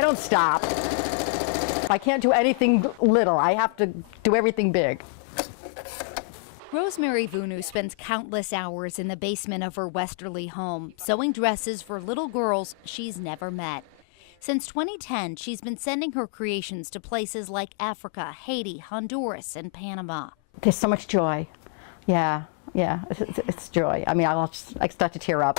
I don't stop. I can't do anything little. I have to do everything big. Rosemary Vunu spends countless hours in the basement of her Westerly home, sewing dresses for little girls she's never met. Since 2010, she's been sending her creations to places like Africa, Haiti, Honduras, and Panama. There's so much joy. Yeah, it's joy. I mean, I start to tear up.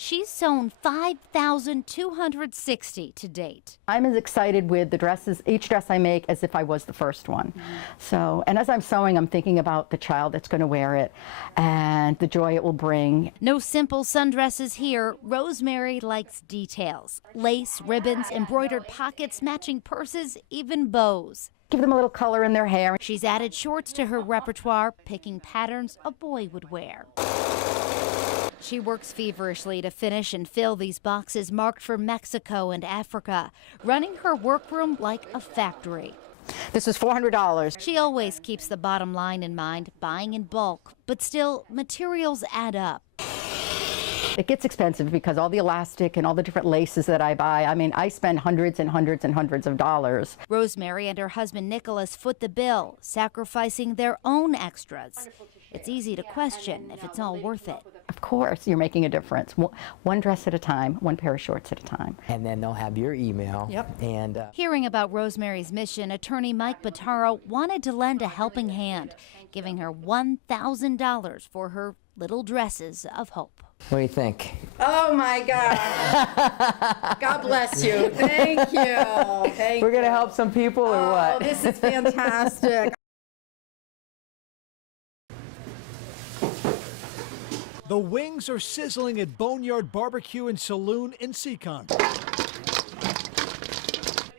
She's sewn 5,260 to date. I'm as excited with the dresses, each dress I make, as if I was the first one. So, and as I'm sewing, I'm thinking about the child that's going to wear it and the joy it will bring. No simple sundresses here. Rosemary likes details. Lace, ribbons, embroidered pockets, matching purses, even bows. Give them a little color in their hair. She's added shorts to her repertoire, picking patterns a boy would wear. She works feverishly to finish and fill these boxes marked for Mexico and Africa, running her workroom like a factory. This was $400. She always keeps the bottom line in mind, buying in bulk, but still, materials add up. It gets expensive because all the elastic and all the different laces that I buy, I mean, I spend hundreds and hundreds and hundreds of dollars. Rosemary and her husband Nicholas foot the bill, sacrificing their own extras. It's easy to question if it's all worth it. Of course, you're making a difference. One dress at a time, one pair of shorts at a time. And then they'll have your email. Yep. And hearing about Rosemary's mission, attorney Mike Bottaro wanted to lend a helping hand, giving her $1,000 for her little dresses of hope. what do you think? Oh my God. God bless you. Thank you. Thank We're going to you. help some people or Oh, what? this is fantastic. The wings are sizzling at Boneyard Barbecue and Saloon in Seacon.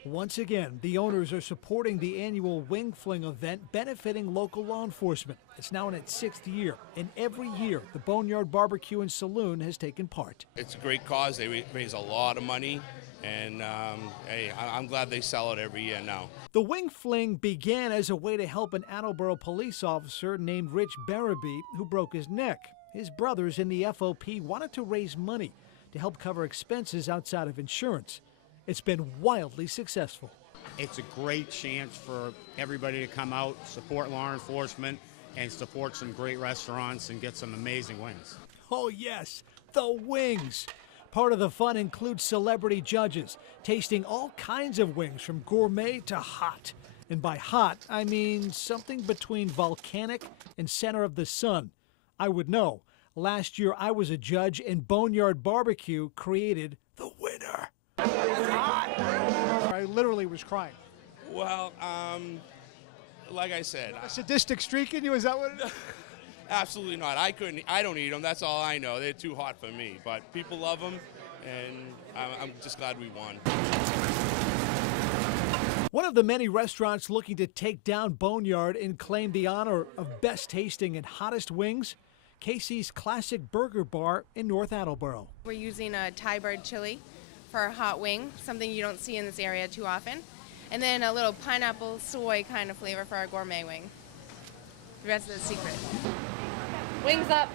Once again, the owners are supporting the annual Wing Fling event benefiting local law enforcement. It's now in its 6th year, and every year the Boneyard Barbecue and Saloon has taken part. It's a great cause. They raise a lot of money, and hey, I'm glad they sell it every year now. The Wing Fling began as a way to help an Attleboro police officer named Rich Barabee who broke his neck. His brothers in the FOP wanted to raise money to help cover expenses outside of insurance. It's been wildly successful. It's a great chance for everybody to come out, support law enforcement, and support some great restaurants and get some amazing wings. Oh yes, the wings. Part of the fun includes celebrity judges tasting all kinds of wings from gourmet to hot. And by hot, I mean something between volcanic and center of the sun. I would know. Last year I was a judge and Boneyard Barbecue created the winner. I literally was crying. Well, like I said, A sadistic streak in you, is that what it is? absolutely not. I don't eat them. That's all I know. They're too hot for me. But people love them, and I'm just glad we won. One of the many restaurants looking to take down Boneyard and claim the honor of best tasting and hottest wings, Casey's Classic Burger Bar in North Attleboro. We're using a Thai bird chili for our hot wing, something you don't see in this area too often. And then a little pineapple soy kind of flavor for our gourmet wing. The rest is the secret. Wings up.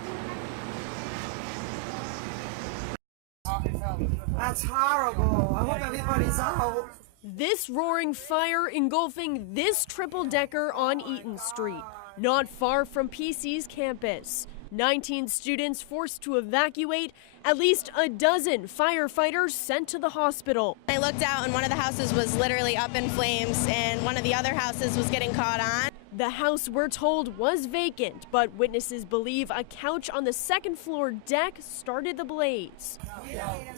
That's horrible. I hope everybody's out. This roaring fire engulfing this triple-decker on Eaton Street, not far from PC's campus. 19 students forced to evacuate, at least a dozen firefighters sent to the hospital. I looked out and one of the houses was literally up in flames and one of the other houses was getting caught on. The house, we're told, was vacant, but witnesses believe a couch on the second floor deck started the blaze.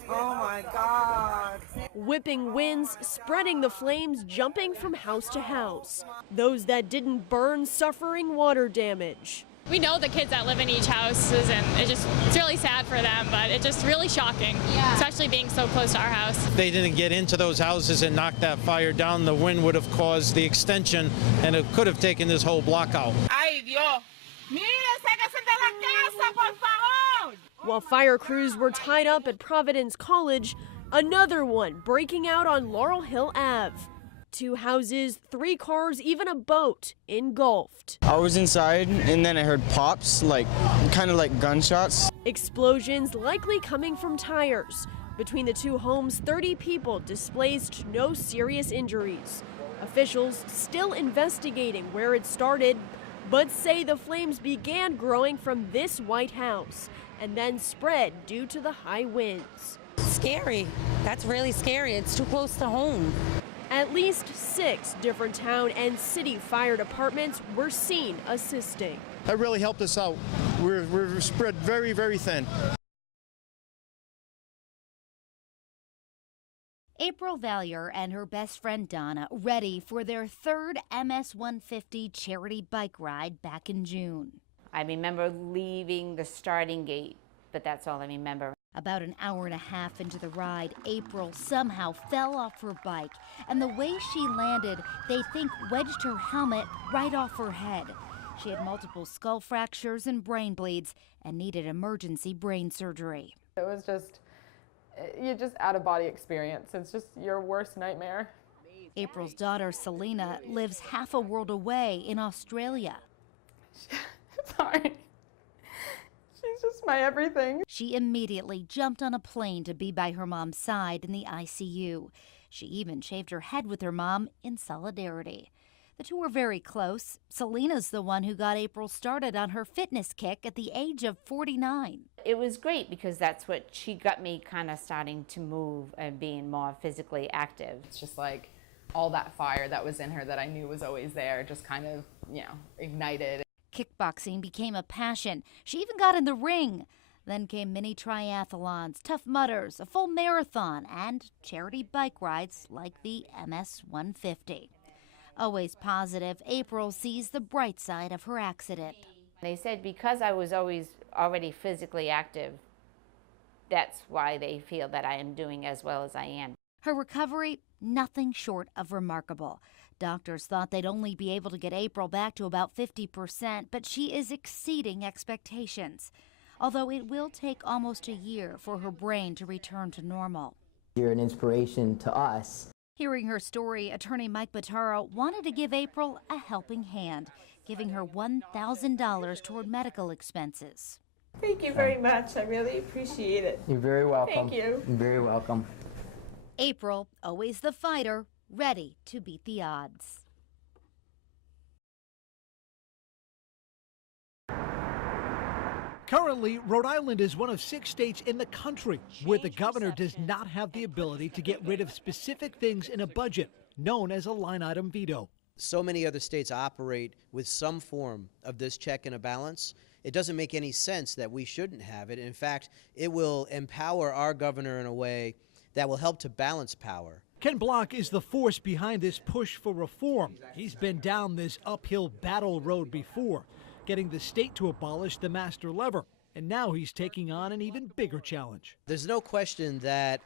Oh my God. Whipping winds, spreading the flames, jumping from house to house. Those that didn't burn suffering water damage. We know the kids that live in each house, and it's really sad for them, but it's just really shocking, especially being so close to our house. If they didn't get into those houses and knock that fire down, the wind would have caused the extension, and it could have taken this whole block out. Ay, Dios. Mire, sáquese de la casa, por favor. While fire crews were tied up at Providence College, another one breaking out on Laurel Hill Ave. 2 houses, 3 cars, even a boat engulfed. I was inside and then I heard pops, kind of like gunshots. Explosions likely coming from tires. Between the two homes, 30 people displaced, no serious injuries. Officials still investigating where it started, but say the flames began growing from this White House and then spread due to the high winds. Scary. That's really scary. It's too close to home. At least 6 different town and city fire departments were seen assisting. That really helped us out. We're spread very, very thin. April Valier and her best friend Donna ready for their third MS-150 charity bike ride back in June. I remember leaving the starting gate, but that's all I remember. About an hour and a half into the ride, April somehow fell off her bike, and the way she landed, they think wedged her helmet right off her head. She had multiple skull fractures and brain bleeds and needed emergency brain surgery. It was just out-of-body experience. It's just your worst nightmare. April's daughter, Selena, lives half a world away in Australia. Sorry. She's just my everything. She immediately jumped on a plane to be by her mom's side in the ICU. She even shaved her head with her mom in solidarity. The two were very close. Selena's the one who got April started on her fitness kick at the age of 49. It was great because that's what she got me kind of starting to move and being more physically active. It's just like all that fire that was in her that I knew was always there just kind of, ignited. Kickboxing became a passion. She even got in the ring. Then came mini triathlons, Tough Mudders, a full marathon, and charity bike rides like the MS-150. Always positive, April sees the bright side of her accident. They said because I was always already physically active, that's why they feel that I am doing as well as I am. Her recovery, nothing short of remarkable. Doctors thought they'd only be able to get April back to about 50%, but she is exceeding expectations. Although it will take almost a year for her brain to return to normal. You're an inspiration to us. Hearing her story, attorney Mike Bottaro wanted to give April a helping hand, giving her $1,000 toward medical expenses. Thank you very much. I really appreciate it. You're very welcome. Thank you. You're very welcome. April, always the fighter, ready to beat the odds. Currently, Rhode Island is one of 6 states in the country where the governor does not have the ability to get rid of specific things in a budget, known as a line item veto. So many other states operate with some form of this check and a balance. It doesn't make any sense that we shouldn't have it. In fact, it will empower our governor in a way that will help to balance power. Ken Block is the force behind this push for reform. He's been down this uphill battle road before, getting the state to abolish the master lever. And now he's taking on an even bigger challenge. There's no question that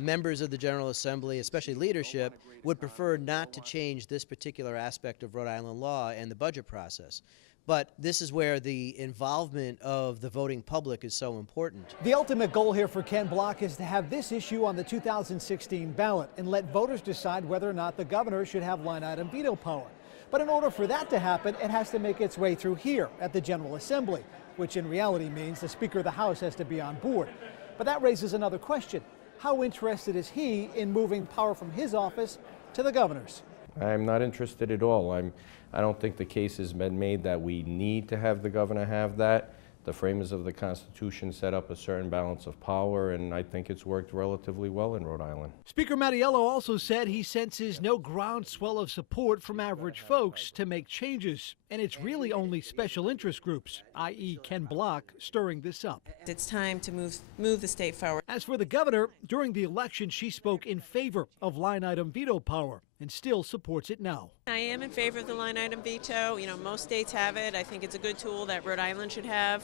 members of the General Assembly, especially leadership, would prefer not to change this particular aspect of Rhode Island law and the budget process. But this is where the involvement of the voting public is so important. The ultimate goal here for Ken Block is to have this issue on the 2016 ballot and let voters decide whether or not the governor should have line item veto power. But in order for that to happen, it has to make its way through here at the General Assembly, which in reality means the Speaker of the House has to be on board. But that raises another question. How interested is he in moving power from his office to the governor's? I'm not interested at all. I don't think the case has been made that we need to have the governor have that. The framers of the Constitution set up a certain balance of power, and I think it's worked relatively well in Rhode Island. Speaker Mattiello also said he senses no groundswell of support from average folks to make changes, and it's really only special interest groups, i.e. Ken Block, stirring this up. It's time to move the state forward. As for the governor, during the election she spoke in favor of line item veto power and still supports it now. I am in favor of the line item veto. You know, most states have it. I think it's a good tool that Rhode Island should have.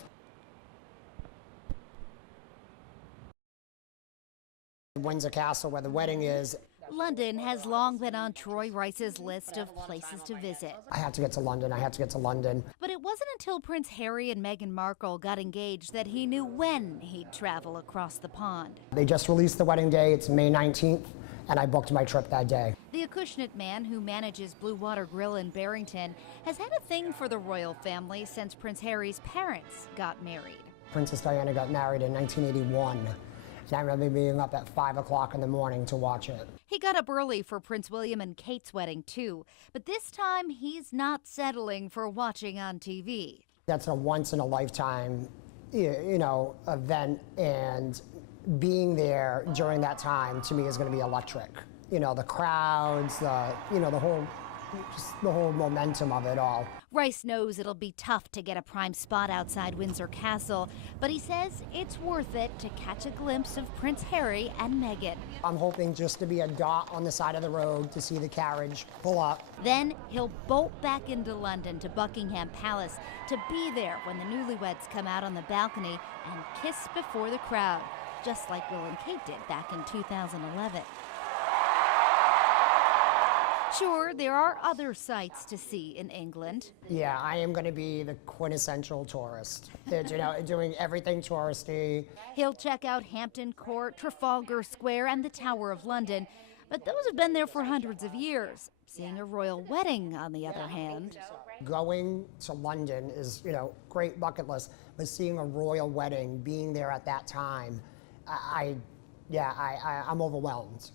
Windsor Castle, where the wedding is. London has long been on Troy Rice's list of places to visit. I have to get to London. I have to get to London. But it wasn't until Prince Harry and Meghan Markle got engaged that he knew when he'd travel across the pond. They just released the wedding day. It's May 19th, and I booked my trip that day. The Acushnet man who manages Blue Water Grill in Barrington has had a thing for the royal family since Prince Harry's parents got married. Princess Diana got married in 1981. And I remember being up at 5 o'clock in the morning to watch it. He got up early for Prince William and Kate's wedding, too. But this time, he's not settling for watching on TV. That's a once-in-a-lifetime, event, and being there during that time, to me, is going to be electric. The crowds, the whole momentum of it all. Rice knows it'll be tough to get a prime spot outside Windsor Castle, but he says it's worth it to catch a glimpse of Prince Harry and Meghan. I'm hoping just to be a dot on the side of the road to see the carriage pull up. Then he'll bolt back into London to Buckingham Palace to be there when the newlyweds come out on the balcony and kiss before the crowd, just like Will and Kate did back in 2011. Sure, there are other sights to see in England. Yeah, I am going to be the quintessential tourist. Doing everything touristy. He'll check out Hampton Court, Trafalgar Square, and the Tower of London, but those have been there for hundreds of years. Seeing a royal wedding, on the other hand. Going to London is, great bucket list, but seeing a royal wedding, being there at that time, I'm overwhelmed.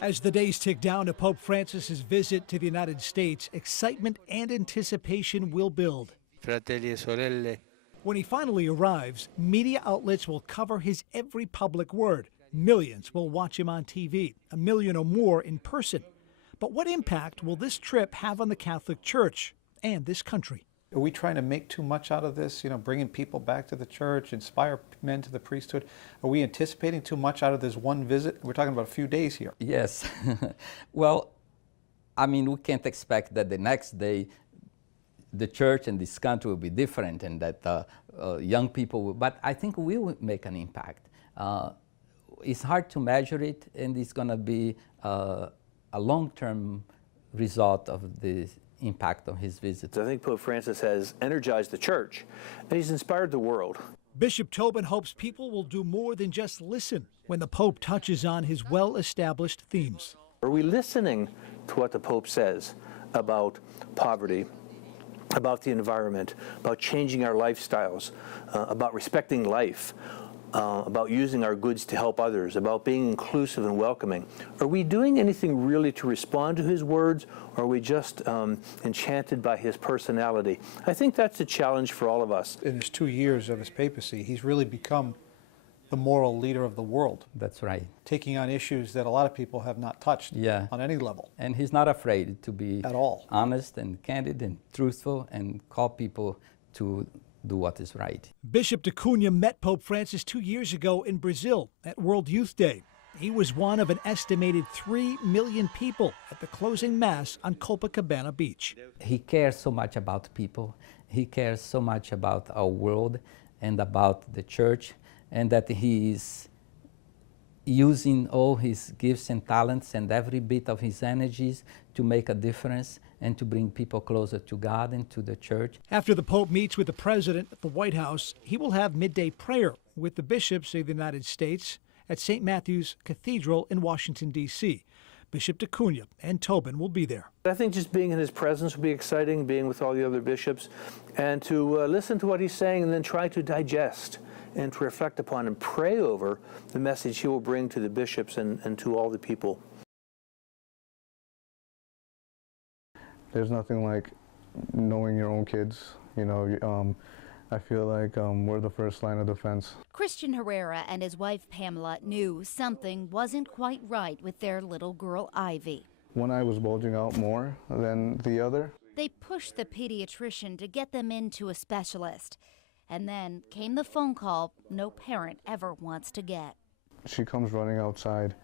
As the days tick down to Pope Francis's visit to the United States, excitement and anticipation will build. Fratelli e sorelle. When he finally arrives, media outlets will cover his every public word. Millions will watch him on TV, 1 million or more in person. But what impact will this trip have on the Catholic Church and this country? Are we trying to make too much out of this, bringing people back to the church, inspire men to the priesthood? Are we anticipating too much out of this one visit? We're talking about a few days here. Yes. Well, we can't expect that the next day the church and this country will be different and that young people will, but I think we will make an impact. It's hard to measure it, and it's going to be a long-term result of this impact on his visits. I think Pope Francis has energized the church, and he's inspired the world. Bishop Tobin hopes people will do more than just listen when the Pope touches on his well-established themes. Are we listening to what the Pope says about poverty, about the environment, about changing our lifestyles, about respecting life, about using our goods to help others, about being inclusive and welcoming? Are we doing anything really to respond to his words, or are we just enchanted by his personality? I think that's a challenge for all of us. In his 2 years of his papacy, he's really become the moral leader of the world. That's right. Taking on issues that a lot of people have not touched on any level. And he's not afraid to be at all honest and candid and truthful and call people to do what is right. Bishop da Cunha met Pope Francis 2 years ago in Brazil at World Youth Day. He was one of an estimated 3 million people at the closing Mass on Copacabana Beach. He cares so much about people. He cares so much about our world and about the church, and that he is using all his gifts and talents and every bit of his energies to make a difference and to bring people closer to God and to the church. After the Pope meets with the President at the White House, he will have midday prayer with the bishops of the United States at St. Matthew's Cathedral in Washington, D.C. Bishop da Cunha and Tobin will be there. I think just being in his presence will be exciting, being with all the other bishops, and to listen to what he's saying and then try to digest and to reflect upon and pray over the message he will bring to the bishops and to all the people. There's nothing like knowing your own kids. I feel like we're the first line of defense. Christian Herrera and his wife Pamela knew something wasn't quite right with their little girl Ivy. One eye was bulging out more than the other. They pushed the pediatrician to get them into a specialist. And then came the phone call no parent ever wants to get. She comes running outside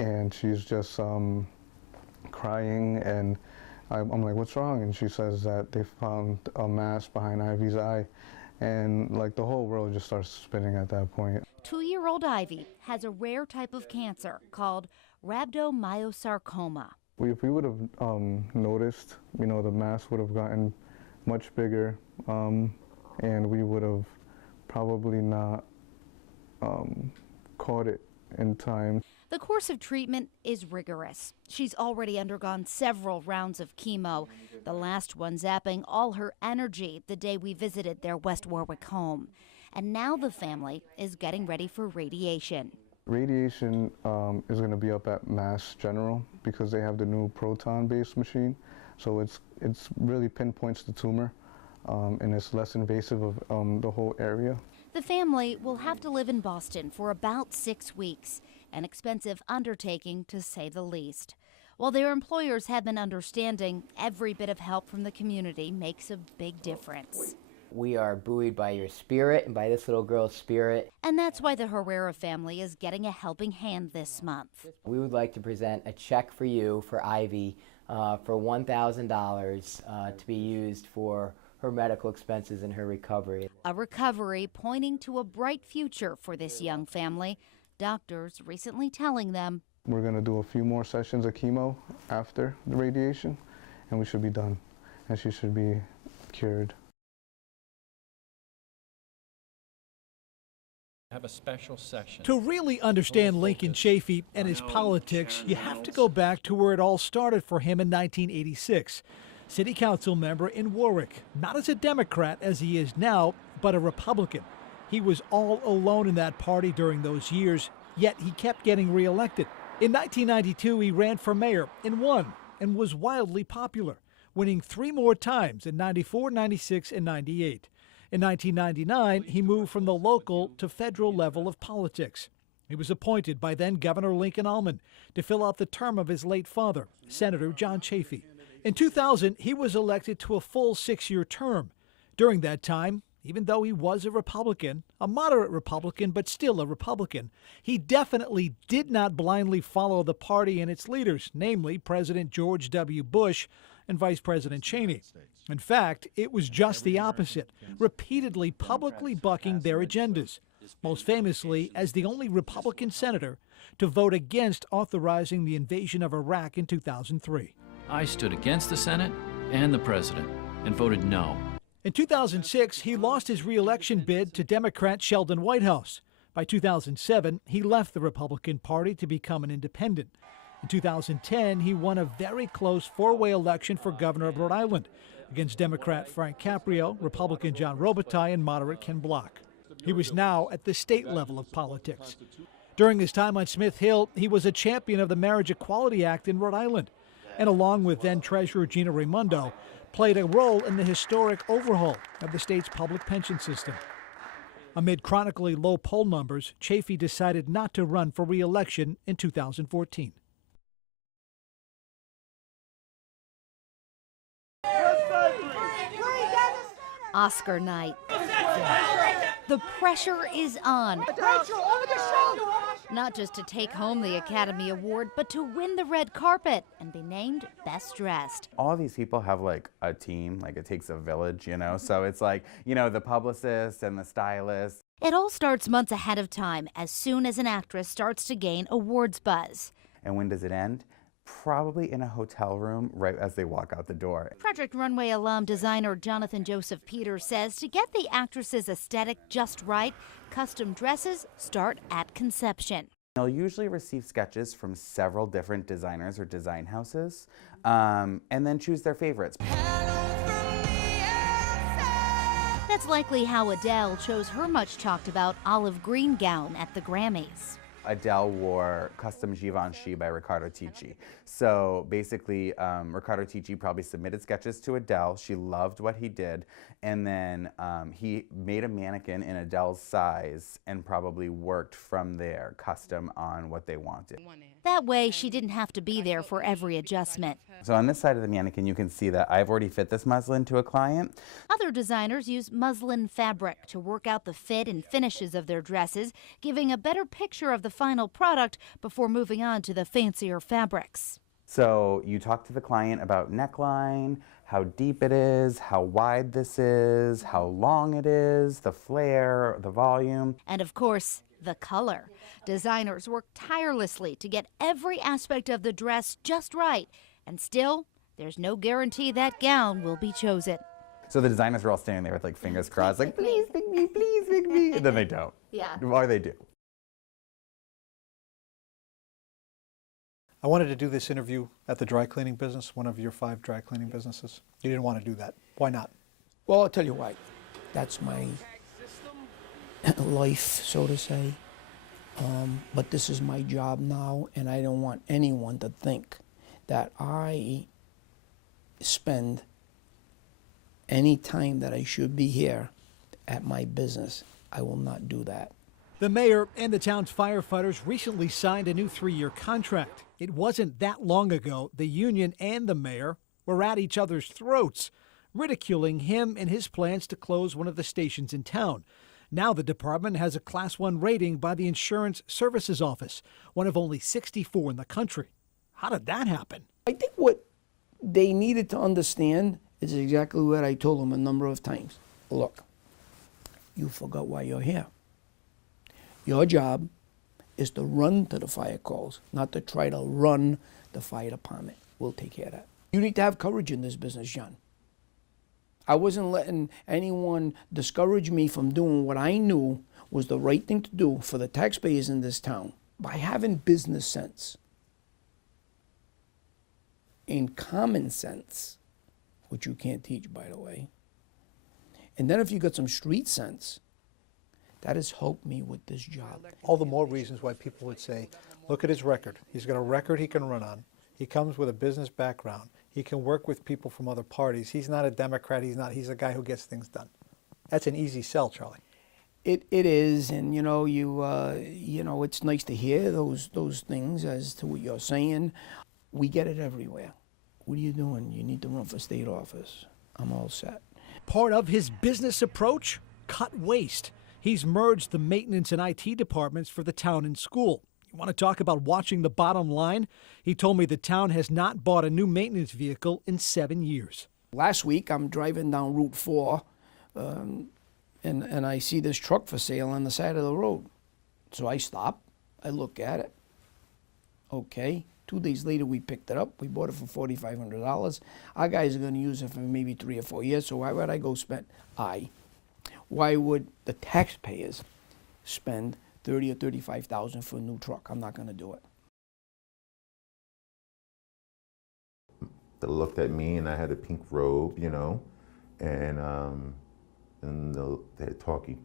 and she's just crying, and I'm like, what's wrong? And she says that they found a mass behind Ivy's eye, and like the whole world just starts spinning at that point. 2-year-old Ivy has a rare type of cancer called rhabdomyosarcoma. If we would have noticed, the mass would have gotten much bigger, and we would have probably not caught it in time. The course of treatment is rigorous. She's already undergone several rounds of chemo, the last one zapping all her energy the day we visited their West Warwick home. And now the family is getting ready for radiation. Radiation is going to be up at Mass General because they have the new proton-based machine. So it's really pinpoints the tumor, and it's less invasive of the whole area. The family will have to live in Boston for about 6 weeks, an expensive undertaking to say the least. While their employers have been understanding, every bit of help from the community makes a big difference. We are buoyed by your spirit and by this little girl's spirit. And that's why the Herrera family is getting a helping hand this month. We would like to present a check for you, for Ivy, for $1,000 to be used for her medical expenses and her recovery. A recovery pointing to a bright future for this young family. Doctors recently telling them We're going to do a few more sessions of chemo after the radiation, and we should be done, and she should be cured. Have a special session. To really understand Lincoln Chafee and his politics, you have to go back to where it all started for him in 1986. City council member in Warwick, not as a Democrat as he is now, but a Republican. He was all alone in that party during those years, yet he kept getting reelected. In 1992, he ran for mayor and won, and was wildly popular, winning 3 more times in 94, 96, and 98. In 1999, he moved from the local to federal level of politics. He was appointed by then Governor Lincoln Almond to fill out the term of his late father, Senator John Chafee. In 2000, he was elected to a full 6-year term. During that time, even though he was a Republican, a moderate Republican, but still a Republican, he definitely did not blindly follow the party and its leaders, namely President George W. Bush and Vice President Cheney. In fact, it was just the opposite, repeatedly publicly bucking their agendas, most famously as the only Republican senator to vote against authorizing the invasion of Iraq in 2003. I stood against the Senate and the president and voted no. In 2006, he lost his re-election bid to Democrat Sheldon Whitehouse. By 2007, he left the Republican Party to become an independent. In 2010, he won a very close 4-way election for governor of Rhode Island against Democrat Frank Caprio, Republican John Robitaille, and moderate Ken Block. He was now at the state level of politics. During his time on Smith Hill, he was a champion of the Marriage Equality Act in Rhode Island, and along with then-Treasurer Gina Raimondo, played a role in the historic overhaul of the state's public pension system. Amid chronically low poll numbers, Chafee decided not to run for re-election in 2014. Oscar night. The pressure is on. Not just to take home the Academy Award, but to win the red carpet and be named Best Dressed. All these people have like a team, like it takes a village, you know? So it's like, you know, the publicist and the stylist. It all starts months ahead of time, as soon as an actress starts to gain awards buzz. And when does it end? Probably in a hotel room right as they walk out the door. Project Runway alum designer Jonathan Joseph Peters says to get the actress's aesthetic just right, custom dresses start at conception. They'll usually receive sketches from several different designers or design houses, and then choose their favorites. That's likely how Adele chose her much talked about olive green gown at the Grammys. Adele wore custom Givenchy by Riccardo Tisci. So basically, Riccardo Tisci probably submitted sketches to Adele. She loved what he did. And then he made a mannequin in Adele's size and probably worked from there, custom on what they wanted. That way, she didn't have to be there for every adjustment. So on this side of the mannequin, you can see that I've already fit this muslin to a client. Other designers use muslin fabric to work out the fit and finishes of their dresses, giving a better picture of the final product before moving on to the fancier fabrics. So you talk to the client about neckline, how deep it is, how wide this is, how long it is, the flare, the volume. And of course, the color. Designers work tirelessly to get every aspect of the dress just right. And still, there's no guarantee that gown will be chosen. So the designers are all standing there with like fingers crossed, like, please pick me, please pick me. And then they don't. Yeah. Or they do. I wanted to do this interview at the dry cleaning business, one of your 5 dry cleaning businesses. You didn't want to do that. Why not? Well, I'll tell you why. That's my life, so to say. But this is my job now, and I don't want anyone to think that I spend any time that I should be here at my business. I will not do that. The mayor and the town's firefighters recently signed a new 3-year contract. It wasn't that long ago the union and the mayor were at each other's throats, ridiculing him and his plans to close one of the stations in town. Now the department has a Class 1 rating by the Insurance Services Office, one of only 64 in the country. How did that happen? I think what they needed to understand is exactly what I told them a number of times. Look, you forgot why you're here. Your job is to run to the fire calls, not to try to run the fire department. We'll take care of that. You need to have courage in this business, John. I wasn't letting anyone discourage me from doing what I knew was the right thing to do for the taxpayers in this town by having business sense and common sense, which you can't teach, by the way. And then if you got some street sense, that has helped me with this job. All the more reasons why people would say, look at his record. He's got a record he can run on. He comes with a business background. He can work with people from other parties. He's not a Democrat. He's a guy who gets things done. That's an easy sell, Charlie. It is, and you know, it's nice to hear those things as to what you're saying. We get it everywhere. What are you doing? You need to run for state office. I'm all set. Part of his business approach? Cut waste. He's merged the maintenance and IT departments for the town and school. You want to talk about watching the bottom line? He told me the town has not bought a new maintenance vehicle in 7 years. Last week, I'm driving down Route 4, and I see this truck for sale on the side of the road. So I stop, I look at it. Okay, 2 days later, we picked it up. We bought it for $4,500. Our guys are going to use it for maybe 3 or 4 years, so why would I go spend? Why would the taxpayers spend $30,000 or $35,000 for a new truck? I'm not going to do it. They looked at me, and I had a pink robe, you know, and they're talking.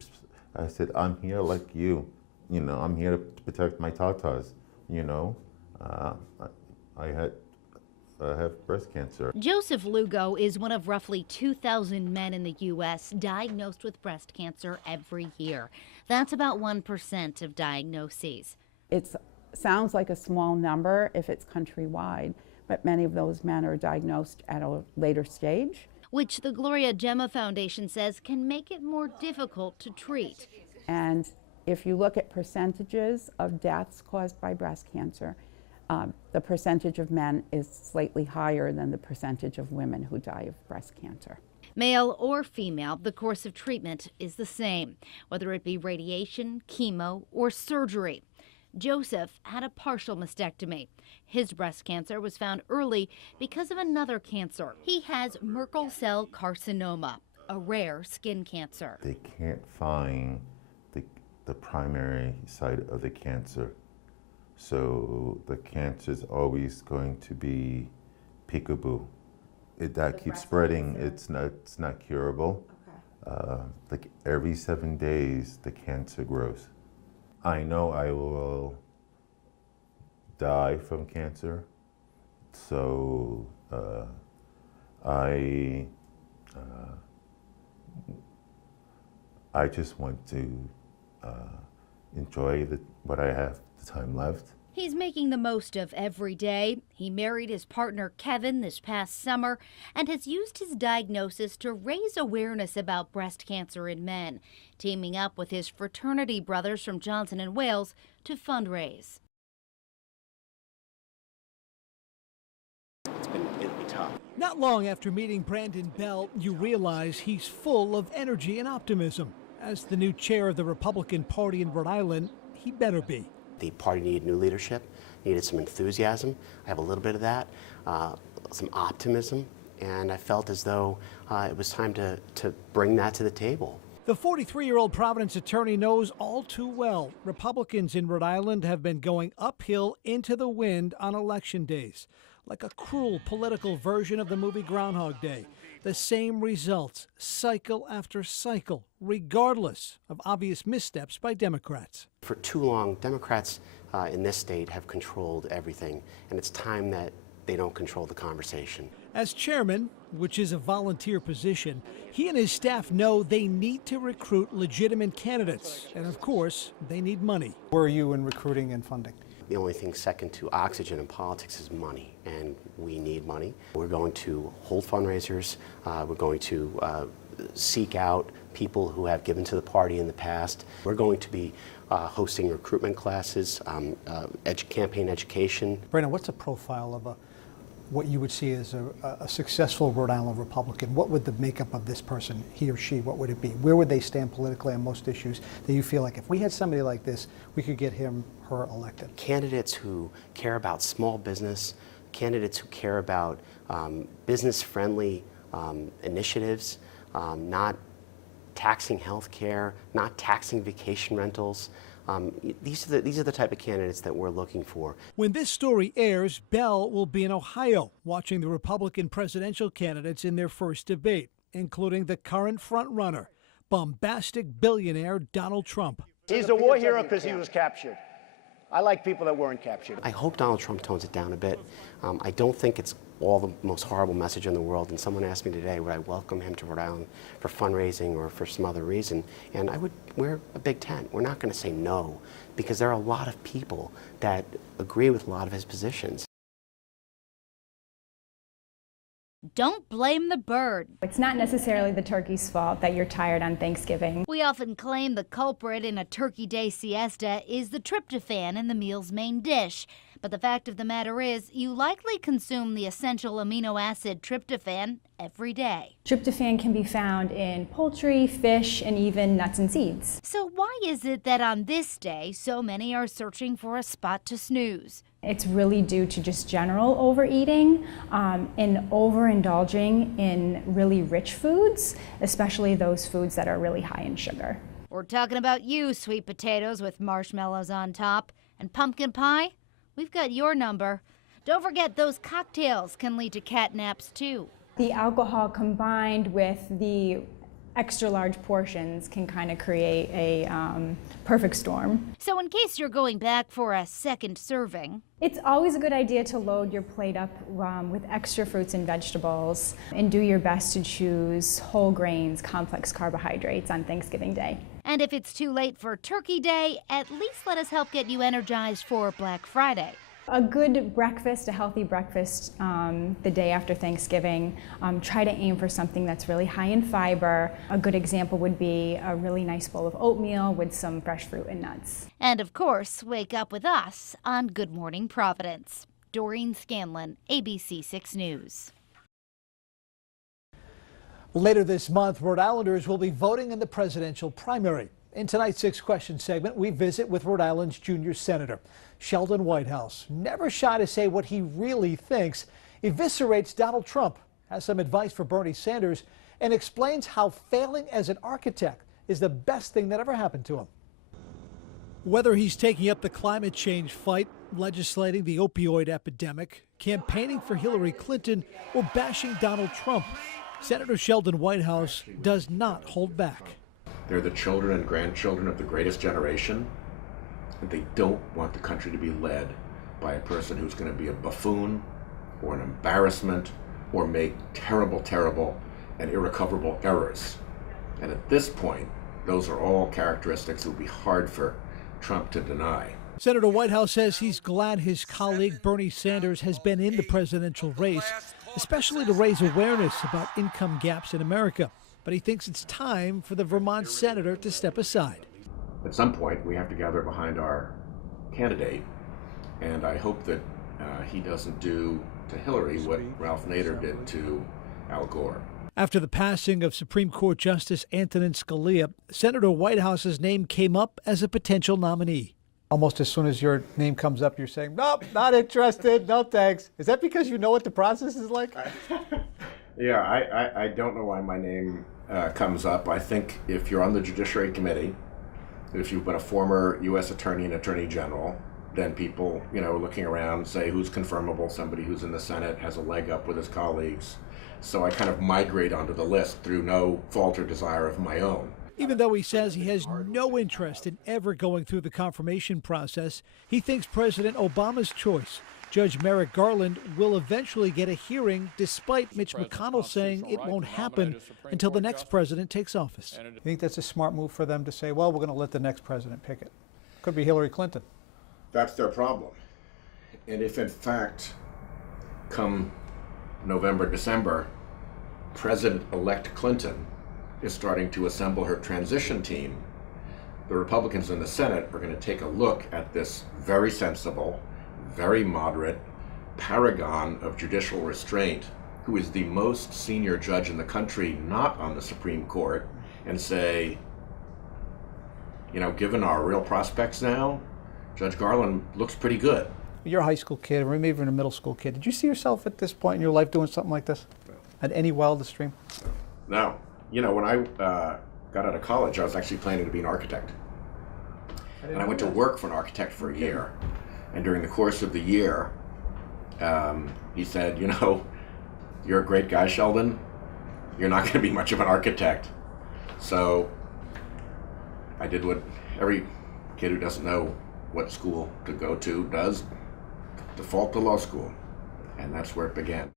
I said, I'm here like you, you know, I'm here to protect my tatas, you know. I have breast cancer. Joseph Lugo is one of roughly 2,000 men in the U.S. diagnosed with breast cancer every year. That's about 1% of diagnoses. It sounds like a small number if it's countrywide, but many of those men are diagnosed at a later stage, which the Gloria Gemma Foundation says can make it more difficult to treat. And if you look at percentages of deaths caused by breast cancer, the percentage of men is slightly higher than the percentage of women who die of breast cancer. Male or female, the course of treatment is the same, whether it be radiation, chemo, or surgery. Joseph had a partial mastectomy. His breast cancer was found early because of another cancer. He has Merkel cell carcinoma, a rare skin cancer. They can't find the primary site of the cancer. So the cancer is always going to be peekaboo. That keeps spreading. It's not curable. Okay. Like every 7 days, the cancer grows. I know I will die from cancer, so I just want to enjoy what I have the time left. He's making the most of every day. He married his partner Kevin this past summer and has used his diagnosis to raise awareness about breast cancer in men, teaming up with his fraternity brothers from Johnson & Wales to fundraise. It'll be tough. Not long after meeting Brandon Bell, you realize he's full of energy and optimism. As the new chair of the Republican Party in Rhode Island, he better be. The party needed new leadership, needed some enthusiasm. I have a little bit of that, some optimism, and I felt as though it was time to bring that to the table. The 43-year-old Providence attorney knows all too well Republicans in Rhode Island have been going uphill into the wind on election days, like a cruel political version of the movie Groundhog Day. The same results, cycle after cycle, regardless of obvious missteps by Democrats. For too long, Democrats in this state have controlled everything, and it's time that they don't control the conversation. As chairman, which is a volunteer position, he and his staff know they need to recruit legitimate candidates, and of course, they need money. Where are you in recruiting and funding? The only thing second to oxygen in politics is money, and we need money. We're going to hold fundraisers. We're going to seek out people who have given to the party in the past. We're going to be hosting recruitment classes, campaign education. Brandon, what's a profile of what you would see as a successful Rhode Island Republican? What would the makeup of this person, he or she, what would it be? Where would they stand politically on most issues that you feel like if we had somebody like this, we could get him, her elected? Candidates who care about small business, candidates who care about business-friendly initiatives, not taxing health care, not taxing vacation rentals. These are the type of candidates that we're looking for. When this story airs, Bell will be in Ohio watching the Republican presidential candidates in their first debate, including the current frontrunner, bombastic billionaire Donald Trump. He's a war hero because he was captured. I like people that weren't captured. I hope Donald Trump tones it down a bit. I don't think it's all the most horrible message in the world. And someone asked me today, would I welcome him to Rhode Island for fundraising or for some other reason? And I would wear a big tent. We're not going to say no, because there are a lot of people that agree with a lot of his positions. Don't blame the bird. It's not necessarily the turkey's fault that you're tired on Thanksgiving. We often claim the culprit in a Turkey Day siesta is the tryptophan in the meal's main dish. But the fact of the matter is, you likely consume the essential amino acid tryptophan every day. Tryptophan can be found in poultry, fish, and even nuts and seeds. So why is it that on this day, so many are searching for a spot to snooze? It's really due to just general overeating and overindulging in really rich foods, especially those foods that are really high in sugar. We're talking about you, sweet potatoes with marshmallows on top. And pumpkin pie? We've got your number. Don't forget those cocktails can lead to cat naps too. The alcohol combined with the extra large portions can kind of create a perfect storm. So in case you're going back for a second serving, it's always a good idea to load your plate up with extra fruits and vegetables and do your best to choose whole grains, complex carbohydrates on Thanksgiving Day. And if it's too late for Turkey Day, at least let us help get you energized for Black Friday. A good breakfast, a healthy breakfast the day after Thanksgiving. Try to aim for something that's really high in fiber. A good example would be a really nice bowl of oatmeal with some fresh fruit and nuts. And of course, wake up with us on Good Morning Providence. Doreen Scanlon, ABC 6 News. Later this month, Rhode Islanders will be voting in the presidential primary. In tonight's 6 Questions segment, we visit with Rhode Island's junior senator, Sheldon Whitehouse. Never shy to say what he really thinks, eviscerates Donald Trump, has some advice for Bernie Sanders, and explains how failing as an architect is the best thing that ever happened to him. Whether he's taking up the climate change fight, legislating the opioid epidemic, campaigning for Hillary Clinton, or bashing Donald Trump, Senator Sheldon Whitehouse does not hold back. They're the children and grandchildren of the greatest generation, and they don't want the country to be led by a person who's going to be a buffoon or an embarrassment or make terrible, terrible and irrecoverable errors. And at this point, those are all characteristics that would be hard for Trump to deny. Senator Whitehouse says he's glad his colleague Bernie Sanders has been in the presidential race, especially to raise awareness about income gaps in America. But he thinks it's time for the Vermont senator to step aside. At some point, we have to gather behind our candidate, and I hope that he doesn't do to Hillary what Ralph Nader did to Al Gore. After the passing of Supreme Court Justice Antonin Scalia, Senator Whitehouse's name came up as a potential nominee. Almost as soon as your name comes up, you're saying, nope, not interested, no thanks. Is that because you know what the process is like? Yeah, I don't know why my name comes up, I think if you're on the Judiciary Committee, if you've been a former U.S. Attorney and Attorney General, then people, looking around say who's confirmable, somebody who's in the Senate has a leg up with his colleagues. So I kind of migrate onto the list through no fault or desire of my own. Even though he says he has no interest in ever going through the confirmation process, he thinks President Obama's choice, Judge Merrick Garland, will eventually get a hearing, despite Mitch McConnell saying it won't happen until the next president takes office. You think that's a smart move for them to say, well, we're going to let the next president pick it? Could be Hillary Clinton. That's their problem. And if in fact, come November, December, President-elect Clinton is starting to assemble her transition team, the Republicans in the Senate are going to take a look at this very sensible, very moderate paragon of judicial restraint, who is the most senior judge in the country not on the Supreme Court, and say, given our real prospects now, Judge Garland looks pretty good. You're a high school kid, or maybe even a middle school kid. Did you see yourself at this point in your life doing something like this? At any wildest dream? No. When I got out of college, I was actually planning to be an architect. And I went to work for an architect for a year. And during the course of the year, he said, you're a great guy, Sheldon. You're not going to be much of an architect. So I did what every kid who doesn't know what school to go to does, default to law school. And that's where it began.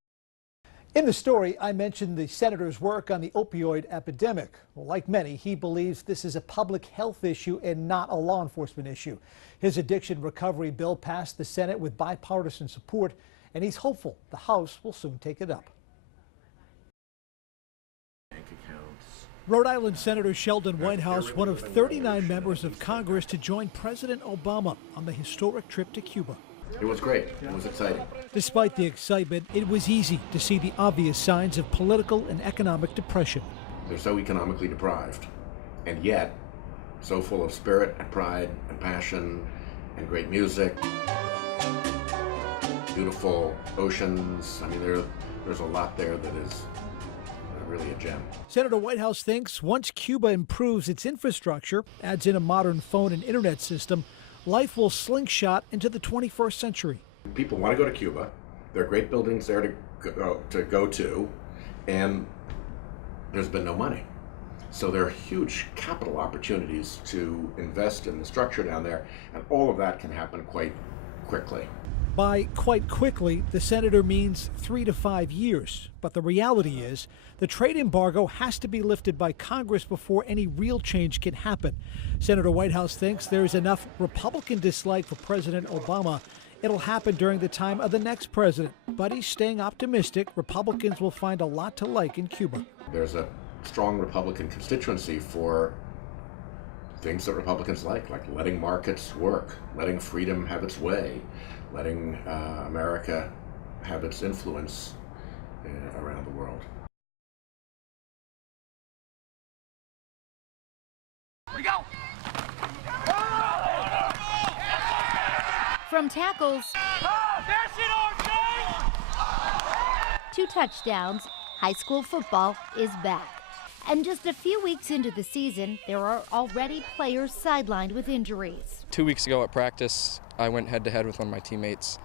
In the story, I mentioned the senator's work on the opioid epidemic. Well, like many, he believes this is a public health issue and not a law enforcement issue. His addiction recovery bill passed the Senate with bipartisan support, and he's hopeful the House will soon take it up. Rhode Island Senator Sheldon Whitehouse, one of 39 members of Congress to join President Obama on the historic trip to Cuba. It was great. It was exciting. Despite the excitement, it was easy to see the obvious signs of political and economic depression. They're so economically deprived, and yet so full of spirit and pride and passion and great music, beautiful oceans. I mean, there's a lot there that is really a gem. Senator Whitehouse thinks once Cuba improves its infrastructure, adds in a modern phone and internet system, life will slingshot into the 21st century. People want to go to Cuba. There are great buildings there to go to, and there's been no money. So there are huge capital opportunities to invest in the structure down there, and all of that can happen quite quickly. By quite quickly, the senator means 3 to 5 years. But the reality is, the trade embargo has to be lifted by Congress before any real change can happen. Senator Whitehouse thinks there is enough Republican dislike for President Obama. It'll happen during the time of the next president. But he's staying optimistic Republicans will find a lot to like in Cuba. There's a strong Republican constituency for things that Republicans like letting markets work, letting freedom have its way, letting America have its influence around the world. Here we go. From tackles to touchdowns, high school football is back. And just a few weeks into the season, there are already players sidelined with injuries. 2 weeks ago at practice, I went head-to-head with one of my teammates.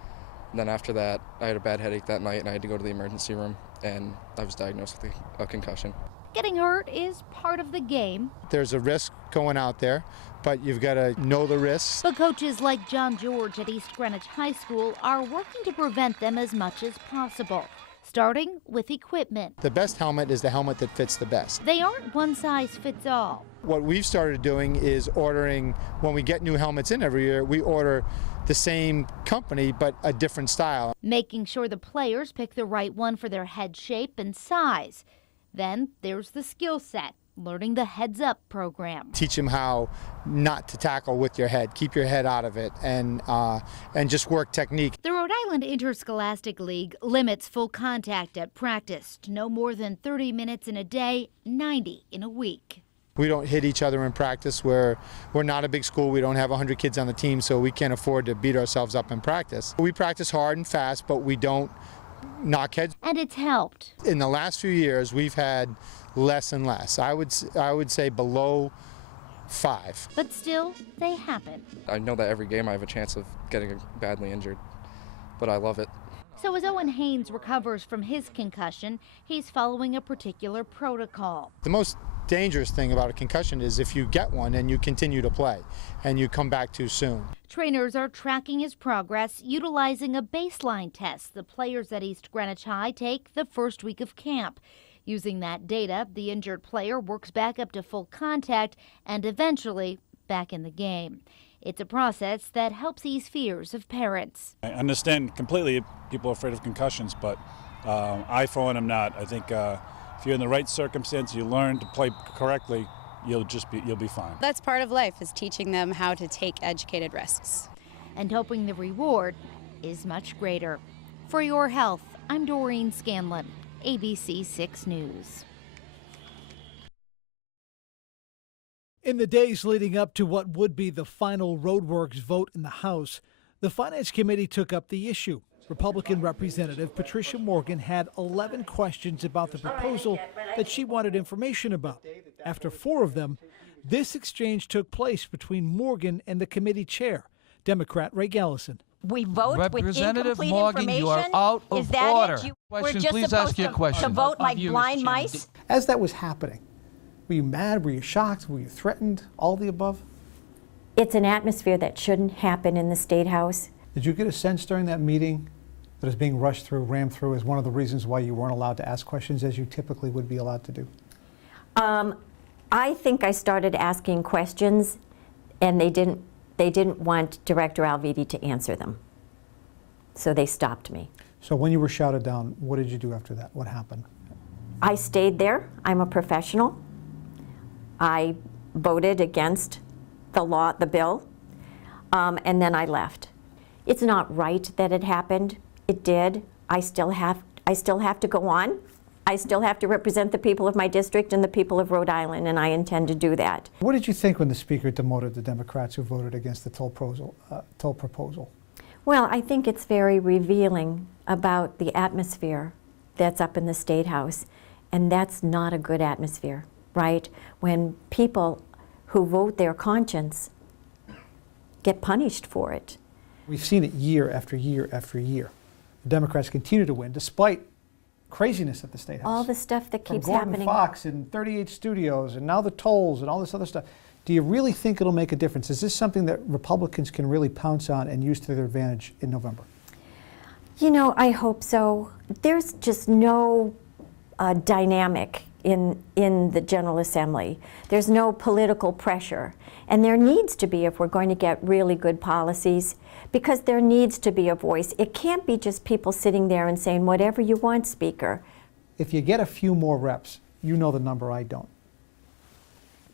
And then after that, I had a bad headache that night, and I had to go to the emergency room, and I was diagnosed with a concussion. Getting hurt is part of the game. There's a risk going out there, but you've got to know the risks. But coaches like John George at East Greenwich High School are working to prevent them as much as possible, starting with equipment. The best helmet is the helmet that fits the best. They aren't one size fits all. What we've started doing is ordering, when we get new helmets in every year, we order the same company but a different style. Making sure the players pick the right one for their head shape and size. Then there's the skill set, learning the Heads Up program. Teach them how not to tackle with your head, keep your head out of it, and just work technique. The Rhode Island Interscholastic League limits full contact at practice to no more than 30 minutes in a day, 90 in a week. We don't hit each other in practice. We're not a big school. We don't have 100 kids on the team, so we can't afford to beat ourselves up in practice. We practice hard and fast, but we don't knockheads. And it's helped. In the last few years, we've had less and less. I would say below 5. But still, they happen. I know that every game I have a chance of getting badly injured, but I love it. So as Owen Haynes recovers from his concussion, he's following a particular protocol. The most dangerous thing about a concussion is if you get one and you continue to play and you come back too soon. Trainers are tracking his progress utilizing a baseline test the players at East Greenwich High take the first week of camp. Using that data, the injured player works back up to full contact and eventually back in the game. It's a process that helps ease fears of parents. I understand completely people are afraid of concussions, but I, for one, am not. I think if you're in the right circumstance, you learn to play correctly, you'll be fine. That's part of life, is teaching them how to take educated risks. And hoping the reward is much greater. For your health, I'm Doreen Scanlon, ABC 6 News. In the days leading up to what would be the final roadworks vote in the House, the Finance Committee took up the issue. Republican Representative Patricia Morgan had 11 questions about the proposal that she wanted information about. After 4 of them, this exchange took place between Morgan and the committee chair, Democrat Ray Gallison. We vote Representative with incomplete Morgan, information? you are out of Is that order. It? Question, We're just please supposed ask your to, question. to vote like You, Mr. blind Chairman. mice? As that was happening, were you mad? Were you shocked? Were you threatened? All the above? It's an atmosphere that shouldn't happen in the State House. Did you get a sense during that meeting that is being rushed through, rammed through, as one of the reasons why you weren't allowed to ask questions as you typically would be allowed to do? I think I started asking questions, and they didn't want Director Alviti to answer them, so they stopped me. So when you were shouted down, what did you do after that? What happened? I stayed there. I'm a professional. I voted against the bill, and then I left. It's not right that it happened. It did. I still have to go on. I still have to represent the people of my district and the people of Rhode Island, and I intend to do that. What did you think when the Speaker demoted the Democrats who voted against the toll proposal? Well, I think it's very revealing about the atmosphere that's up in the State House, and that's not a good atmosphere, right? When people who vote their conscience get punished for it. We've seen it year after year after year. The Democrats continue to win despite craziness at the State House. All the stuff that keeps From Gordon happening. Fox and 38 Studios and now the tolls and all this other stuff. Do you really think it'll make a difference? Is this something that Republicans can really pounce on and use to their advantage in November? You know, I hope so. There's just no dynamic in the General Assembly. There's no political pressure. And there needs to be if we're going to get really good policies, because there needs to be a voice. It can't be just people sitting there and saying, whatever you want, Speaker. If you get a few more reps, you know the number, I don't.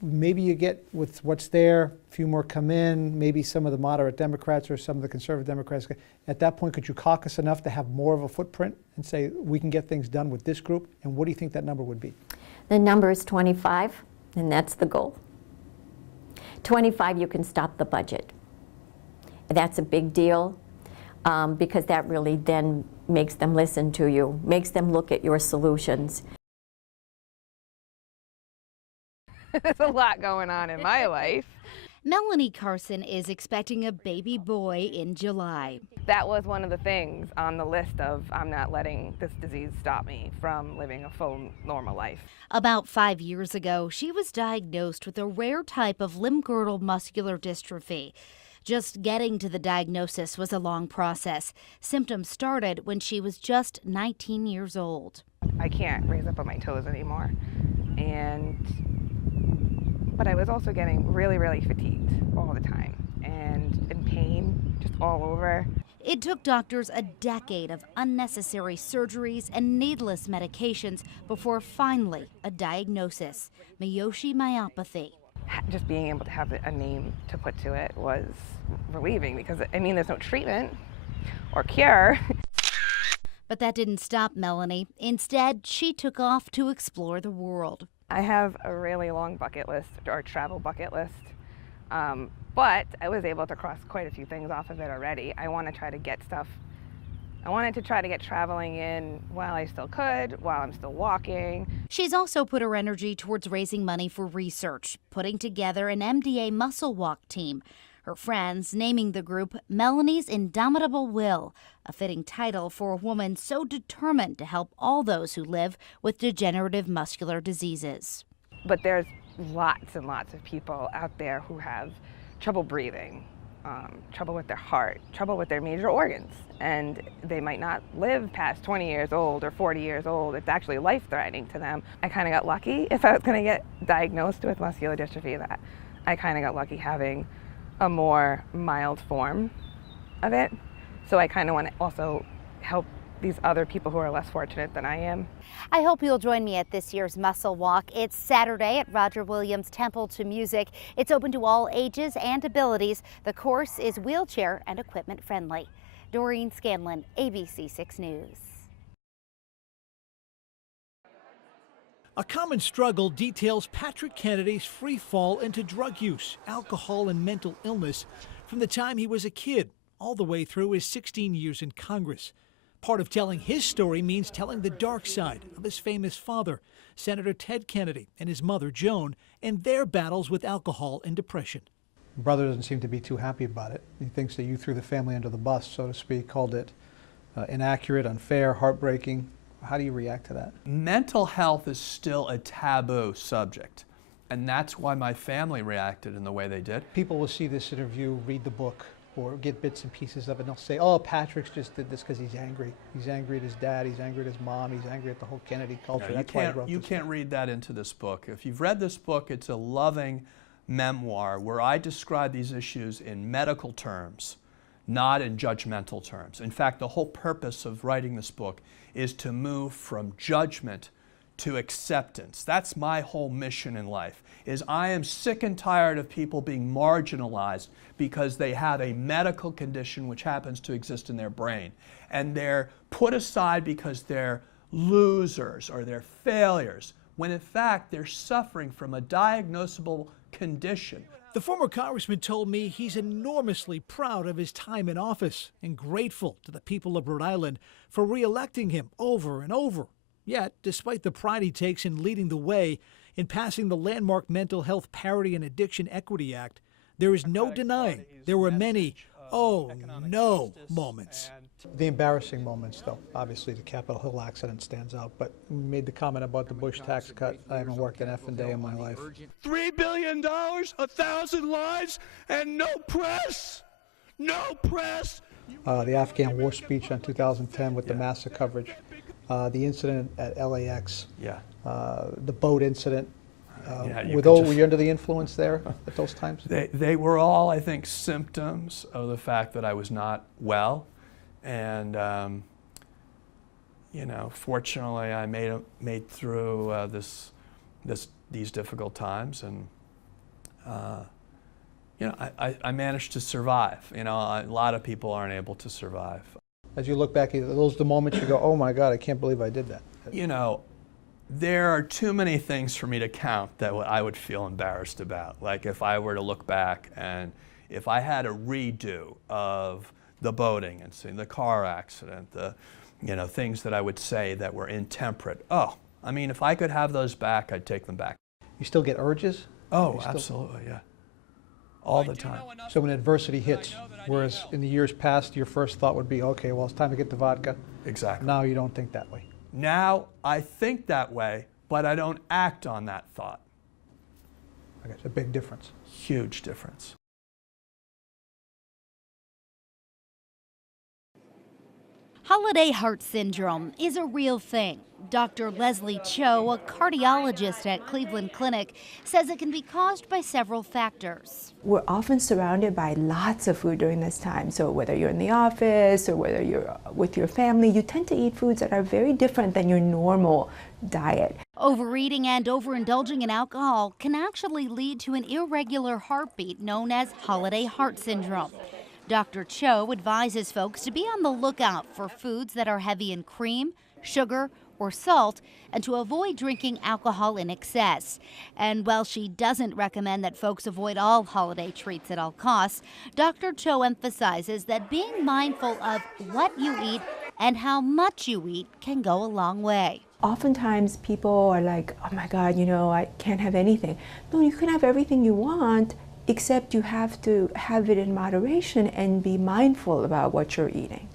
Maybe you get with what's there, a few more come in, maybe some of the moderate Democrats or some of the conservative Democrats. At that point, could you caucus enough to have more of a footprint and say, we can get things done with this group? And what do you think that number would be? The number is 25, and that's the goal. 25, you can stop the budget. That's a big deal because that really then makes them listen to you, makes them look at your solutions. There's a lot going on in my life. Melanie Carson is expecting a baby boy in July. That was one of the things on the list of I'm not letting this disease stop me from living a full, normal life. About 5 years ago, she was diagnosed with a rare type of limb-girdle muscular dystrophy. Just getting to the diagnosis was a long process. Symptoms started when she was just 19 years old. I can't raise up on my toes anymore. But I was also getting really, really fatigued all the time and in pain just all over. It took doctors a decade of unnecessary surgeries and needless medications before finally a diagnosis, Miyoshi myopathy. Just being able to have a name to put to it was relieving because, I mean, there's no treatment or cure. But that didn't stop Melanie. Instead, she took off to explore the world. I have a really long bucket list, or travel bucket list, but I was able to cross quite a few things off of it already. I want to try to get stuff I wanted to try to get traveling in while I still could, while I'm still walking. She's also put her energy towards raising money for research, putting together an MDA muscle walk team. Her friends naming the group Melanie's Indomitable Will, a fitting title for a woman so determined to help all those who live with degenerative muscular diseases. But there's lots and lots of people out there who have trouble breathing, trouble with their heart, trouble with their major organs, and they might not live past 20 years old or 40 years old. It's actually life-threatening to them. I kind of got lucky. If I was going to get diagnosed with muscular dystrophy, that I kind of got lucky having a more mild form of it. So I kind of want to also help these other people who are less fortunate than I am. I hope you'll join me at this year's Muscle Walk. It's Saturday at Roger Williams Temple to Music. It's open to all ages and abilities. The course is wheelchair and equipment friendly. Doreen Scanlon, ABC 6 News. A common struggle details Patrick Kennedy's free fall into drug use, alcohol, and mental illness from the time he was a kid all the way through his 16 years in Congress. Part of telling his story means telling the dark side of his famous father, Senator Ted Kennedy, and his mother, Joan, and their battles with alcohol and depression. Brother doesn't seem to be too happy about it. He thinks that you threw the family under the bus, so to speak, called it inaccurate, unfair, heartbreaking. How do you react to that? Mental health is still a taboo subject, and that's why my family reacted in the way they did. People will see this interview, read the book, or get bits and pieces of it, and they'll say, oh, Patrick's just did this because he's angry. He's angry at his dad, he's angry at his mom, he's angry at the whole Kennedy culture. No, That's why he wrote you this can't read that into this book. If you've read this book, it's a loving memoir where I describe these issues in medical terms, not in judgmental terms. In fact, the whole purpose of writing this book is to move from judgment to acceptance. That's my whole mission in life, is I am sick and tired of people being marginalized because they have a medical condition which happens to exist in their brain. And they're put aside because they're losers or they're failures, when in fact they're suffering from a diagnosable condition. The former congressman told me he's enormously proud of his time in office and grateful to the people of Rhode Island for re-electing him over and over. Yet, despite the pride he takes in leading the way in passing the landmark Mental Health Parity and Addiction Equity Act, there is no denying there were many oh no moments. The embarrassing moments, though, obviously the Capitol Hill accident stands out, but we made the comment about the Bush tax cut. I haven't worked an effing day in my life. $3 billion, 1,000 lives, and no press! No press! The Afghan war speech on 2010 with the massive coverage. The incident at LAX. Yeah. The boat incident. Were you under the influence there at those times? They were all, I think, symptoms of the fact that I was not well. And, you know, fortunately, I made through these difficult times, and you know, I managed to survive. You know, a lot of people aren't able to survive. As you look back, are those the moments you go, oh my God, I can't believe I did that? You know, there are too many things for me to count that I would feel embarrassed about. Like if I were to look back and if I had a redo of the boating and the car accident, the, you know, things that I would say that were intemperate. Oh, I mean, if I could have those back, I'd take them back. You still get urges? Oh, absolutely, yeah. All the time. So when adversity hits, whereas in the years past, your first thought would be, okay, well, it's time to get the vodka. Exactly. Now you don't think that way. Now I think that way, but I don't act on that thought. Okay, it's a big difference. Huge difference. Holiday heart syndrome is a real thing. Dr. Leslie Cho, a cardiologist at Cleveland Clinic, says it can be caused by several factors. We're often surrounded by lots of food during this time. So whether you're in the office or whether you're with your family, you tend to eat foods that are very different than your normal diet. Overeating and overindulging in alcohol can actually lead to an irregular heartbeat known as holiday heart syndrome. Dr. Cho advises folks to be on the lookout for foods that are heavy in cream, sugar, or salt, and to avoid drinking alcohol in excess. And while she doesn't recommend that folks avoid all holiday treats at all costs, Dr. Cho emphasizes that being mindful of what you eat and how much you eat can go a long way. Oftentimes people are like, oh my God, you know, I can't have anything. No, you can have everything you want, except you have to have it in moderation and be mindful about what you're eating.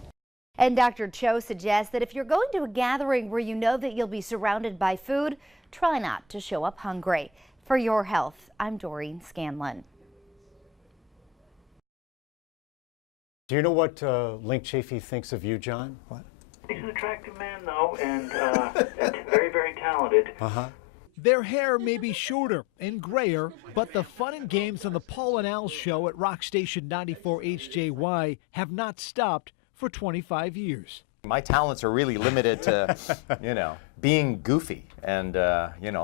And Dr. Cho suggests that if you're going to a gathering where you know that you'll be surrounded by food, try not to show up hungry. For your health, I'm Doreen Scanlon. Do you know what Link Chafee thinks of you, John? What? He's an attractive man, though, and very, very talented. Their hair may be shorter and grayer, but the fun and games on the Paul and Al show at Rock Station 94 HJY have not stopped for 25 years. My talents are really limited to, being goofy, and,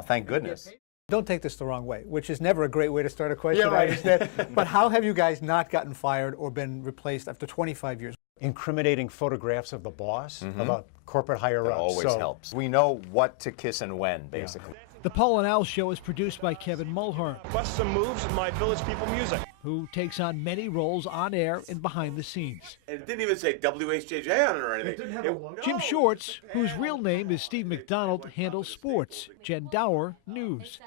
thank goodness. Don't take this the wrong way, which is never a great way to start a question. Yeah, right. But how have you guys not gotten fired or been replaced after 25 years? Incriminating photographs of the boss, of a corporate higher-up. Always helps. We know what to kiss and when, basically. The Paul and Al show is produced by Kevin Mulhern. Bust some moves in my Village People music. Who takes on many roles on air and behind the scenes. It didn't even say WHJJ on it or anything. Jim Shorts, whose real name is Steve McDonald, handles sports. Jen Dower, news.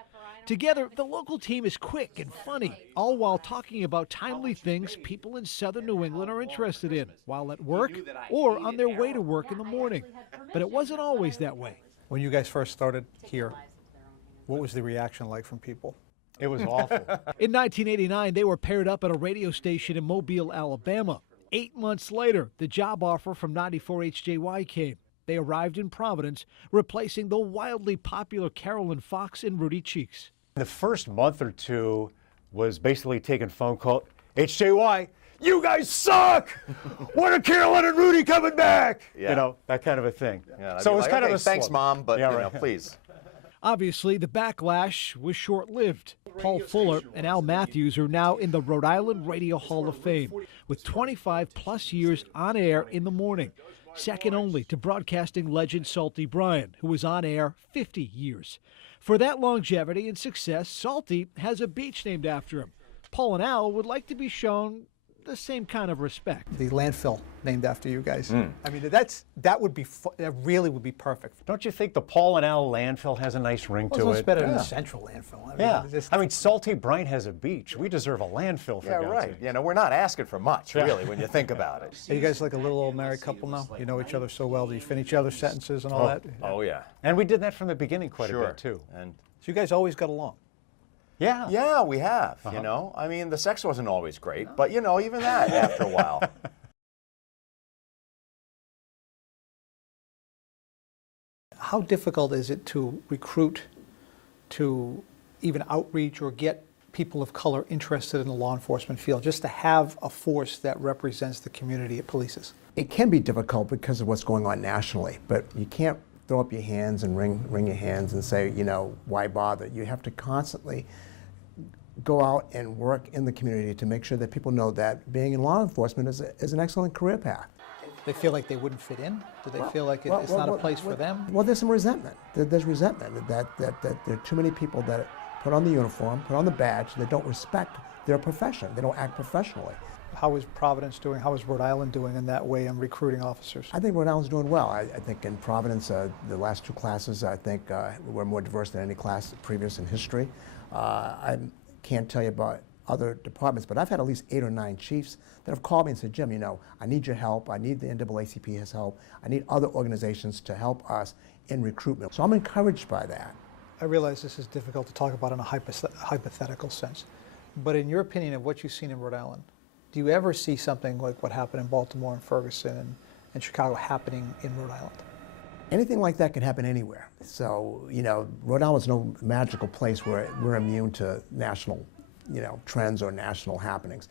Together, the local team is quick and funny, all while talking about timely things people in southern New England are interested in, while at work or on their way to work in the morning. But it wasn't always that way. When you guys first started here, what was the reaction like from people? It was awful. In 1989, they were paired up at a radio station in Mobile, Alabama. 8 months later, the job offer from 94 HJY came. They arrived in Providence, replacing the wildly popular Carolyn Fox and Rudy Cheeks. The first month or two was basically taking phone calls. HJY, you guys suck! When are Carolyn and Rudy coming back? Yeah. You know, that kind of a thing. Yeah, So it was kind of a thanks, slug. Mom, but Yeah, right. please. Obviously, the backlash was short-lived. Paul Fuller and Al Matthews are now in the Rhode Island Radio Hall of Fame, with 25-plus years on air in the morning, second only to broadcasting legend Salty Bryan, who was on air 50 years. For that longevity and success, Salty has a beach named after him. Paul and Al would like to be shown the same kind of respect. The landfill named after you guys. I mean, that really would be perfect. Don't you think the Paul and Al landfill has a nice ring to It's it? better than the central landfill. I mean, I mean, Salty Bryan has a beach. We deserve a landfill for Yeah, God's right. sake. We're not asking for much, really, when you think about it. Are you guys like a little old married couple now? You know each other so well. Do you finish each other's sentences and all that? Oh, yeah. And we did that from the beginning quite a Sure. bit, too. And So you guys always got along? Yeah. Yeah, we have, I mean, the sex wasn't always great, but, even that after a while. How difficult is it to recruit, to even outreach or get people of color interested in the law enforcement field, just to have a force that represents the community it polices? It can be difficult because of what's going on nationally, but you can't throw up your hands and wring your hands and say, why bother? You have to constantly go out and work in the community to make sure that people know that being in law enforcement is an excellent career path. They feel like they wouldn't fit in? Do they feel like it's not a place for them? Well, there's some resentment. There's resentment that there are too many people that put on the uniform, put on the badge, that don't respect their profession. They don't act professionally. How is Providence doing? How is Rhode Island doing in that way in recruiting officers? I think Rhode Island's doing well. I think in Providence, the last two classes, I think we're more diverse than any class previous in history. I can't tell you about other departments, but I've had at least 8 or 9 chiefs that have called me and said, Jim, I need your help. I need the NAACP's help. I need other organizations to help us in recruitment. So I'm encouraged by that. I realize this is difficult to talk about in a hypothetical sense, but in your opinion of what you've seen in Rhode Island, do you ever see something like what happened in Baltimore and Ferguson and Chicago happening in Rhode Island? Anything like that can happen anywhere. So, Rhode Island's no magical place where we're immune to national, trends or national happenings.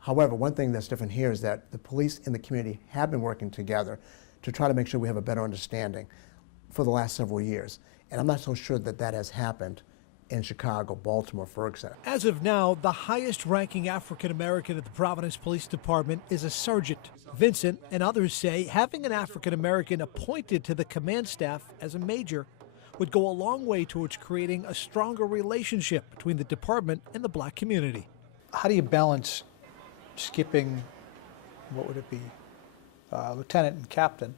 However, one thing that's different here is that the police and the community have been working together to try to make sure we have a better understanding for the last several years. And I'm not so sure that that has happened in Chicago, Baltimore, Ferguson. As of now, the highest-ranking African-American at the Providence Police Department is a sergeant. Vincent and others say having an African-American appointed to the command staff as a major would go a long way towards creating a stronger relationship between the department and the black community. How do you balance skipping, what would it be, lieutenant and captain,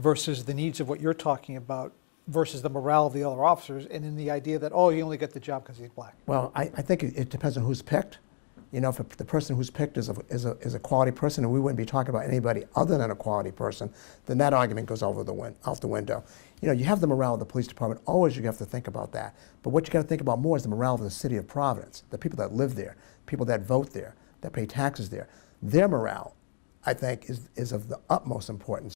versus the needs of what you're talking about versus the morale of the other officers, and in the idea that, oh, you only get the job because he's black? Well, I think it depends on who's picked. You know, if the person who's picked is a quality person, and we wouldn't be talking about anybody other than a quality person, then that argument goes out the window. You know, you have the morale of the police department. Always you have to think about that. But what you got to think about more is the morale of the city of Providence, the people that live there, people that vote there, that pay taxes there. Their morale, I think, is of the utmost importance.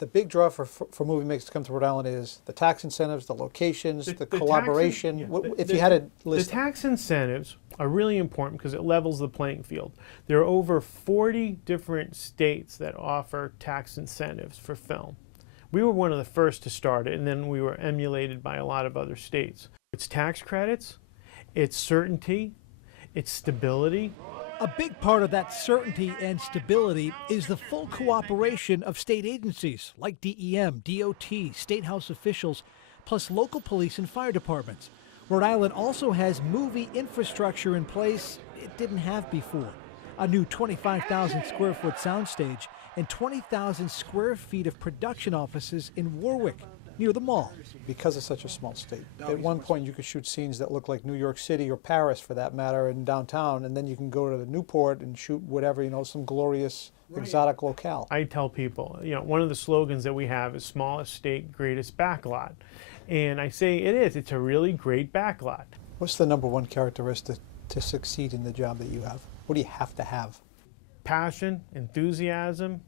The big draw for movie makers to come to Rhode Island is the tax incentives, the locations, the collaboration. If you had a list. The tax incentives are really important because it levels the playing field. There are over 40 different states that offer tax incentives for film. We were one of the first to start it, and then we were emulated by a lot of other states. It's tax credits, it's certainty, it's stability. A big part of that certainty and stability is the full cooperation of state agencies like DEM, DOT, State House officials, plus local police and fire departments. Rhode Island also has movie infrastructure in place it didn't have before. A new 25,000 square foot soundstage and 20,000 square feet of production offices in Warwick, near the mall. Because it's such a small state, at one point you could shoot scenes that look like New York City or Paris, for that matter, in downtown, and then you can go to the Newport and shoot whatever, you know, some glorious exotic locale. I tell people, you know, one of the slogans that we have is smallest state, greatest backlot. And I say it is. It's a really great backlot. What's the number one characteristic to succeed in the job that you have? What do you have to have? Passion, enthusiasm.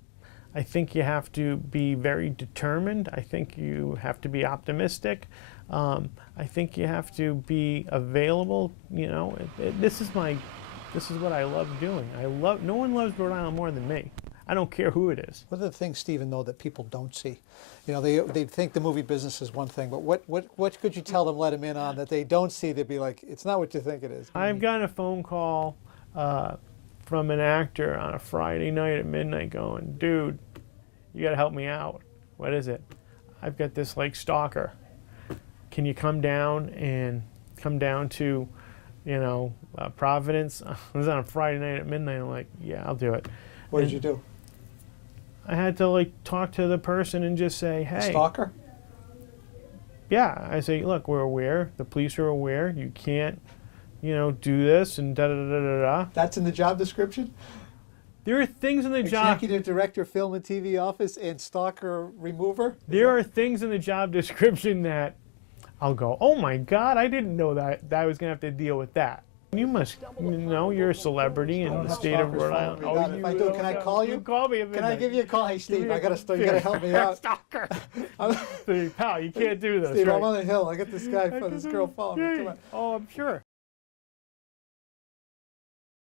I think you have to be very determined. I think you have to be optimistic. I think you have to be available. You know, this is what I love doing. No one loves Rhode Island more than me. I don't care who it is. What are the things, Stephen, though, that people don't see? You know, they think the movie business is one thing, but what could you tell them, let them in on, that they don't see? They'd be like, it's not what you think it is. I've gotten a phone call from an actor on a Friday night at midnight going, dude, you gotta help me out. What is it? I've got this like stalker. Can you come down to, you know, Providence? It was on a Friday night at midnight. I'm like, yeah, I'll do it. What did you do? I had to like talk to the person and just say, hey. A stalker? Yeah, I say, look, we're aware. The police are aware. You can't, you know, do this and da da da da da. That's in the job description? There are things in the job. Executive director, film and TV office, and stalker remover? There are things in the job description that I'll go, oh my God, I didn't know that I was going to have to deal with that. You must know you're a celebrity in the state of Rhode Island. Oh, if I do, can I call you? You call me. Can I give you a call? Hey, Steve, I gotta start. You gotta help me out. Stalker. Steve, pal, you can't do this. Steve, right? I'm on the hill. I got this guy, this girl following me. Come on. Oh, I'm sure.